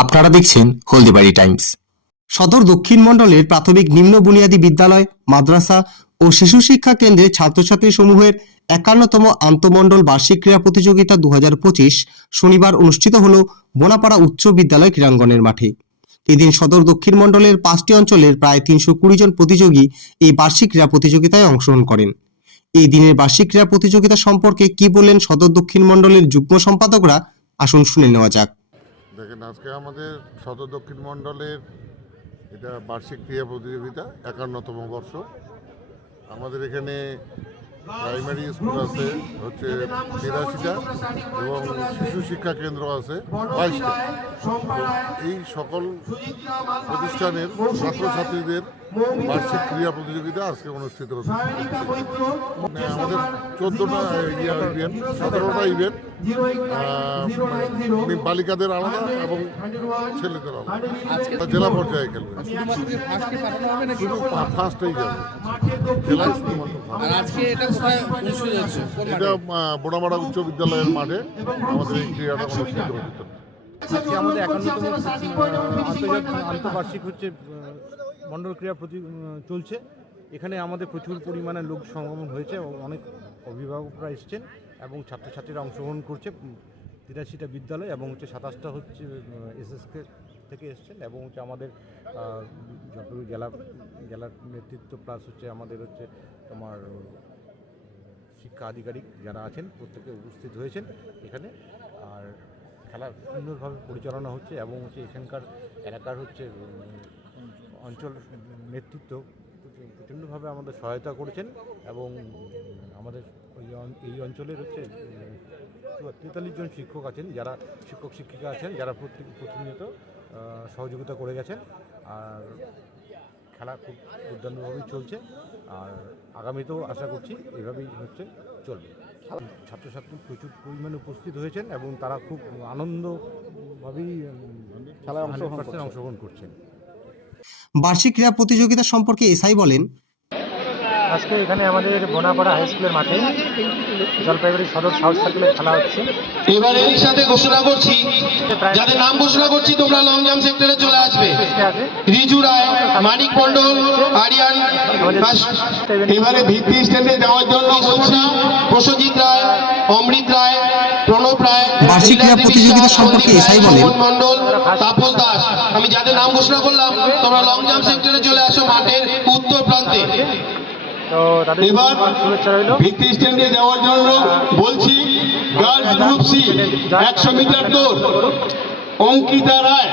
আপনারা দেখছেন হলদিবাড়ি টাইমস। সদর দক্ষিণ মণ্ডলের প্রাথমিক নিম্ন বুনিয়াদী বিদ্যালয়, মাদ্রাসা ও শিশু শিক্ষা কেন্দ্রের ছাত্রছাত্রী সমূহের 51তম আন্তঃমণ্ডল বার্ষিক ক্রীড়া প্রতিযোগিতা 2025 শনিবার অনুষ্ঠিত হল বোনাপাড়া উচ্চ বিদ্যালয় ক্রীড়াঙ্গনের মাঠে। এদিন সদর দক্ষিণ মণ্ডলের 5টি অঞ্চলের প্রায় 320 জন প্রতিযোগী এই বার্ষিক ক্রীড়া প্রতিযোগিতায় অংশগ্রহণ করেন। এই দিনের বার্ষিক ক্রীড়া প্রতিযোগিতা সম্পর্কে কি বললেন সদর দক্ষিণ মণ্ডলের যুগ্ম সম্পাদকরা, আসুন শুনে নেওয়া যাক। দেখেন, আজকে আমাদের সদর দক্ষিণ মণ্ডলের এটা বার্ষিক ক্রীড়া প্রতিযোগিতা 51তম বর্ষ। আমাদের এখানে প্রাইমারি স্কুল আছে হচ্ছে 83টা এবং শিশু শিক্ষা কেন্দ্র আছে 22টা। এই সকল প্রতিষ্ঠানের ছাত্রছাত্রীদের বার্ষিক ক্রীড়া প্রতিযোগিতা আজকে অনুষ্ঠিত হচ্ছে। আমাদের 14টা ইভেন্ট, 17টা ইভেন্ট বালিকাদের আলাদা এবং ছেলেদের আলাদা। জেলা পর্যায়ে খেলবে, শুধু ফার্স্টেই যাবে জেলায় শুধুমাত্র। এটা বোনাপাড়া উচ্চ বিদ্যালয়ের মাঠে আমাদের এই ক্রীড়াটা অনুষ্ঠিত হচ্ছে। আজকে আমাদের 51তম আন্তঃবার্ষিক হচ্ছে মণ্ডল ক্রীড়া চলছে। এখানে আমাদের প্রচুর পরিমাণে লোক সমাগম হয়েছে, অনেক অভিভাবকরা এসছেন এবং ছাত্রছাত্রীরা অংশগ্রহণ করছে। 83টা বিদ্যালয় এবং হচ্ছে 27টা হচ্ছে এসএসকে থেকে এসছেন এবং হচ্ছে আমাদের যত জেলার নেতৃত্ব প্লাস হচ্ছে আমাদের হচ্ছে তোমার শিক্ষা আধিকারিক যারা আছেন প্রত্যেকে উপস্থিত হয়েছেন এখানে। আর খেলা সুন্দরভাবে পরিচালনা হচ্ছে এবং হচ্ছে এখানকার এলাকার হচ্ছে অঞ্চল নেতৃত্ব প্রচণ্ডভাবে আমাদের সহায়তা করেছেন এবং আমাদের এই অঞ্চলের হচ্ছে 43 জন শিক্ষক আছেন, যারা শিক্ষক শিক্ষিকা আছেন, যারা প্রতিনিয়ত সহযোগিতা করে গেছেন। আর খেলা খুব দুর্দান্তভাবেই চলছে আর আগামীতেও আশা করছি এভাবেই হচ্ছে চলবে। ছাত্রছাত্রী প্রচুর পরিমাণে উপস্থিত হয়েছেন এবং তারা খুব আনন্দভাবেই খেলায় অংশগ্রহণ করছেন। বার্ষিক ক্রীড়া প্রতিযোগিতা সম্পর্কে এসআই বলেন, আজকে এখানে আমাদের বোনাপাড়া হাই স্কুলের মাঠে জলপাইগুড়ি সদর সাউথ সার্কেলের খেলা হচ্ছে। এবারে এর সাথে ঘোষণা করছি, যাদের নাম ঘোষণা করছি তোমরা লং জাম্প সেক্টরে চলে আসবে। রিজু রায়, মানিক মণ্ডল, আরিয়ান। এবারে ভিত্তি স্ট্যান্ডে যাওয়ার জন্য বলছি প্রসজিৎ রায়, অমৃত রায়, প্রণব রায়। বার্ষিক ক্রীড়া প্রতিযোগিতা সম্পর্কে এসআই বলেন, মণ্ডল, তাপস দাস। আমি যাদের নাম ঘোষণা করলাম তোমরা লং জাম্প সেক্টরে চলে আসো মাঠের উত্তর প্রান্তে। এবার ভিত্তি স্ট্যান্ডে যাওয়ার জন্য বলছি গার্লস গ্রুপ সি 100 মিটার দৌড় অঙ্কিতা রায়।